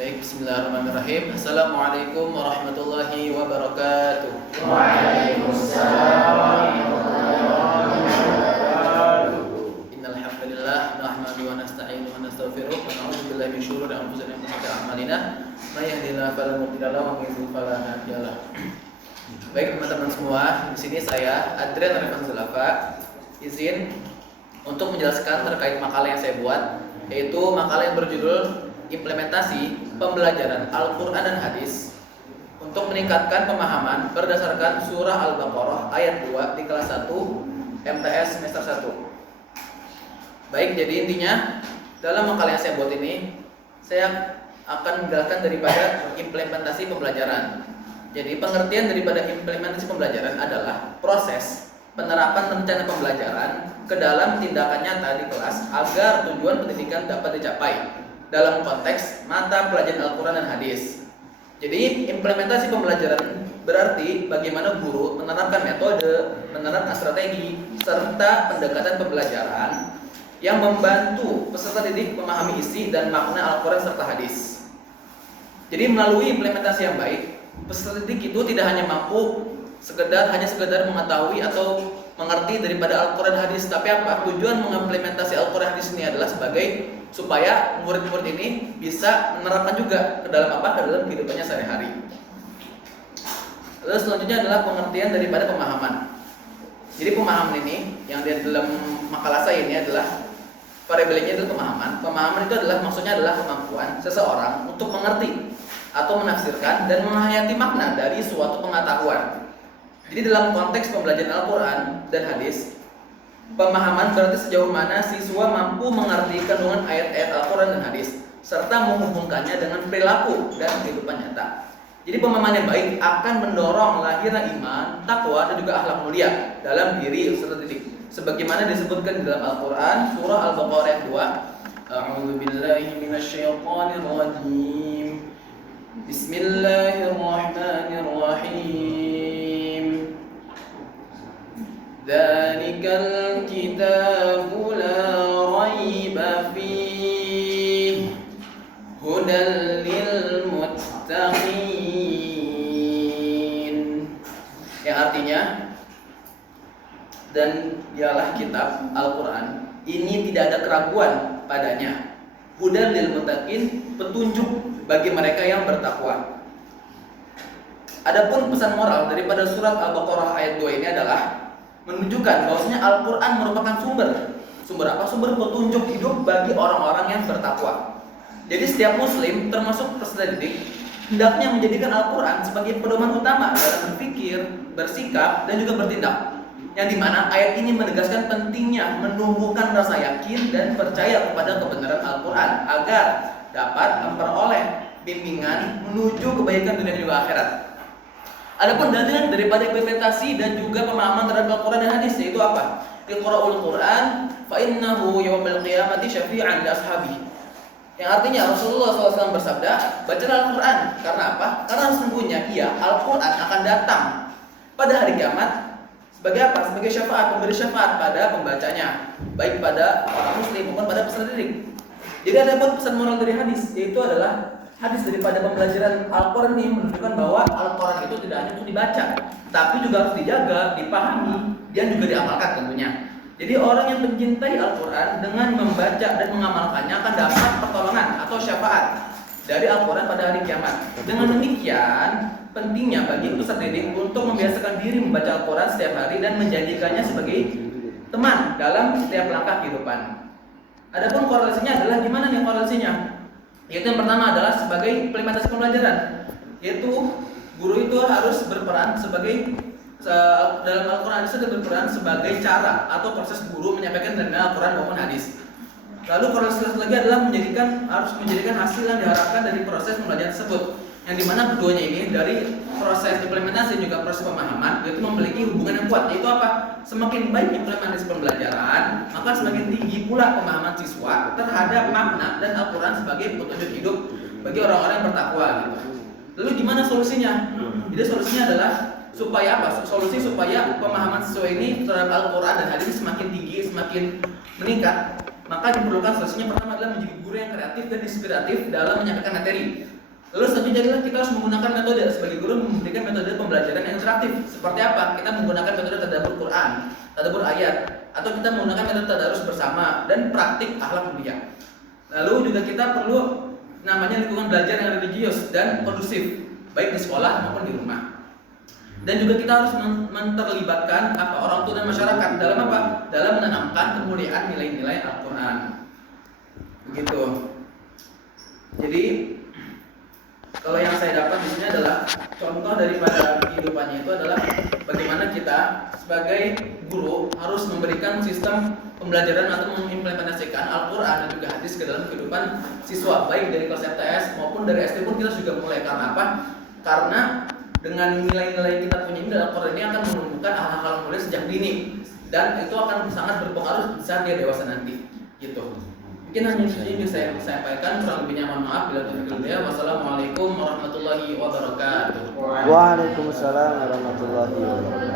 Baik, bismillahirrahmanirrahim. Assalamualaikum warahmatullahi wabarakatuh. Waalaikumsalam warahmatullahi wabarakatuh. Innal hamdalillah nahmaduhu wa nasta'inuhu wa nastaghfiruh wa na'udzu billahi min syururi anfusina wa min sayyiati a'malina. May yahdihillahu fala mudilla lahu wa may yudlil fala hadiya lahu. Baik teman-teman semua, di sini saya Adrian Arifan Zulafa izin untuk menjelaskan terkait makalah yang saya buat, yaitu makalah yang berjudul Implementasi Pembelajaran Al-Quran dan Hadis untuk meningkatkan pemahaman berdasarkan Surah Al-Baqarah ayat 2 di kelas 1 MTS semester 1. Baik, jadi intinya dalam makalah yang saya buat ini saya akan menjelaskan daripada implementasi pembelajaran. Jadi pengertian daripada implementasi pembelajaran adalah proses penerapan rencana pembelajaran ke dalam tindakan nyata di kelas agar tujuan pendidikan dapat dicapai dalam konteks mata pelajaran Al-Quran dan Hadis. Jadi implementasi pembelajaran berarti bagaimana guru menerapkan metode, menerapkan strategi, serta pendekatan pembelajaran yang membantu peserta didik memahami isi dan makna Al-Quran serta Hadis. Jadi melalui implementasi yang baik, peserta didik itu tidak hanya mampu sekedar mengetahui atau mengerti daripada Al-Quran Hadis, tapi apa? Tujuan mengimplementasi Al-Quran Hadis ini adalah sebagai supaya murid-murid ini bisa menerapkan juga ke dalam apa? Ke dalam kehidupannya sehari-hari. Lalu selanjutnya adalah pengertian daripada pemahaman. Jadi pemahaman ini yang di dalam makalah saya ini adalah variabelnya itu pemahaman. Pemahaman itu adalah maksudnya adalah kemampuan seseorang untuk mengerti atau menafsirkan dan menghayati makna dari suatu pengetahuan. Jadi dalam konteks pembelajaran Al-Quran dan Hadis, pemahaman berarti sejauh mana siswa mampu mengerti kandungan ayat-ayat Al-Quran dan Hadis serta menghubungkannya dengan perilaku dan kehidupan nyata. Jadi pemahaman yang baik akan mendorong lahirnya iman, takwa dan juga akhlak mulia dalam diri peserta didik. Sebagaimana disebutkan dalam Al-Quran surah Al-Baqarah ayat 2. A'udzu billahi minasyaitonir rajim. Bismillahirrahmanirrahim. Dzalikal kitabu la raiba fihi hudal lil muttaqin. Yang artinya, dan dialah kitab Al-Quran, ini tidak ada keraguan padanya. Hudal lil muttaqin, petunjuk bagi mereka yang bertakwa. Adapun pesan moral daripada surat Al-Baqarah ayat 2 ini adalah menunjukkan bahwasanya Al-Quran merupakan sumber apa? Sumber petunjuk hidup bagi orang-orang yang bertakwa. Jadi setiap muslim termasuk peserta didik hendaknya menjadikan Al-Quran sebagai pedoman utama dalam berpikir, bersikap, dan juga bertindak. Yang dimana ayat ini menegaskan pentingnya menumbuhkan rasa yakin dan percaya kepada kebenaran Al-Quran agar dapat memperoleh bimbingan menuju kebaikan dunia dan juga akhirat. Adapun dalil daripada implementasi dan juga pemahaman terhadap Al-Quran dan Hadis, yaitu apa? Iqra'ul Quran fa innahu yaumil qiyamati syafi'an li ashabi. Yang artinya Rasulullah SAW bersabda, bacalah Al-Quran. Karena apa? Karena sesungguhnya Al-Quran akan datang pada hari kiamat sebagai apa? Sebagai syafaat, memberi syafaat pada pembacanya, baik pada orang muslim maupun pada peserta didik. Jadi ada pun pesan moral dari hadis, yaitu adalah hadis daripada pembelajaran Al-Quran ini menunjukkan bahwa Al-Quran itu tidak hanya untuk dibaca, tapi juga harus dijaga, dipahami, dan juga diamalkan tentunya. Jadi orang yang mencintai Al-Quran dengan membaca dan mengamalkannya akan dapat pertolongan atau syafaat dari Al-Quran pada hari kiamat. Dengan demikian, pentingnya bagi peserta didik untuk membiasakan diri membaca Al-Quran setiap hari dan menjadikannya sebagai teman dalam setiap langkah kehidupan. Adapun korelasinya adalah gimana nih korelasinya? Yaitu yang pertama adalah sebagai implementasi pembelajaran, yaitu guru itu harus berperan sebagai dalam Al-Quran itu berperan sebagai cara atau proses guru menyampaikan dalam Al-Quran maupun hadis. Lalu korelasi lagi adalah harus menjadikan hasil yang diharapkan dari proses pembelajaran tersebut, yang dimana keduanya ini dari proses implementasi juga proses pemahaman yaitu memiliki hubungan yang kuat, yaitu apa? Semakin baik implementasi pembelajaran, maka semakin tinggi pula pemahaman siswa terhadap makna dan Al-Quran sebagai petunjuk hidup bagi orang-orang yang bertakwa gitu. Lalu gimana solusinya? Jadi solusinya adalah supaya apa? Solusi supaya pemahaman siswa ini terhadap Al-Quran dan hadis semakin tinggi, semakin meningkat. maka diperlukan solusinya pertama adalah menjadi guru yang kreatif dan inspiratif dalam menyampaikan materi. Lalu selanjutnya adalah kita harus menggunakan metode sebagai guru memberikan metode pembelajaran yang interaktif. Seperti apa? Kita menggunakan metode tadabbur Quran, tadabbur ayat, atau kita menggunakan metode tadarus bersama dan praktik akhlak mulia. Lalu juga kita perlu namanya lingkungan belajar yang religius dan kondusif, baik di sekolah maupun di rumah. Dan juga kita harus menterlibatkan orang tua dan masyarakat dalam apa? Dalam menanamkan kemuliaan nilai-nilai Al-Quran. Begitu. Jadi kalau yang saya dapat di sini adalah contoh daripada kehidupannya itu adalah bagaimana kita sebagai guru harus memberikan sistem pembelajaran atau mengimplementasikan Al-Quran dan juga hadis ke dalam kehidupan siswa, baik dari kelas MTS maupun dari SD pun kita juga mulai. Karena apa? Karena dengan nilai-nilai yang kita punya ini dalam Al-Quran ini akan menumbuhkan hal-hal mulia sejak dini, dan itu akan sangat berpengaruh saat dia dewasa nanti. Gitu. Mungkin hanya ini saya sampaikan, kurang lebihnya mohon maaf. Bila taufiq hidayah. Wassalamualaikum warahmatullahi wabarakatuh. Waalaikumsalam warahmatullahi wabarakatuh.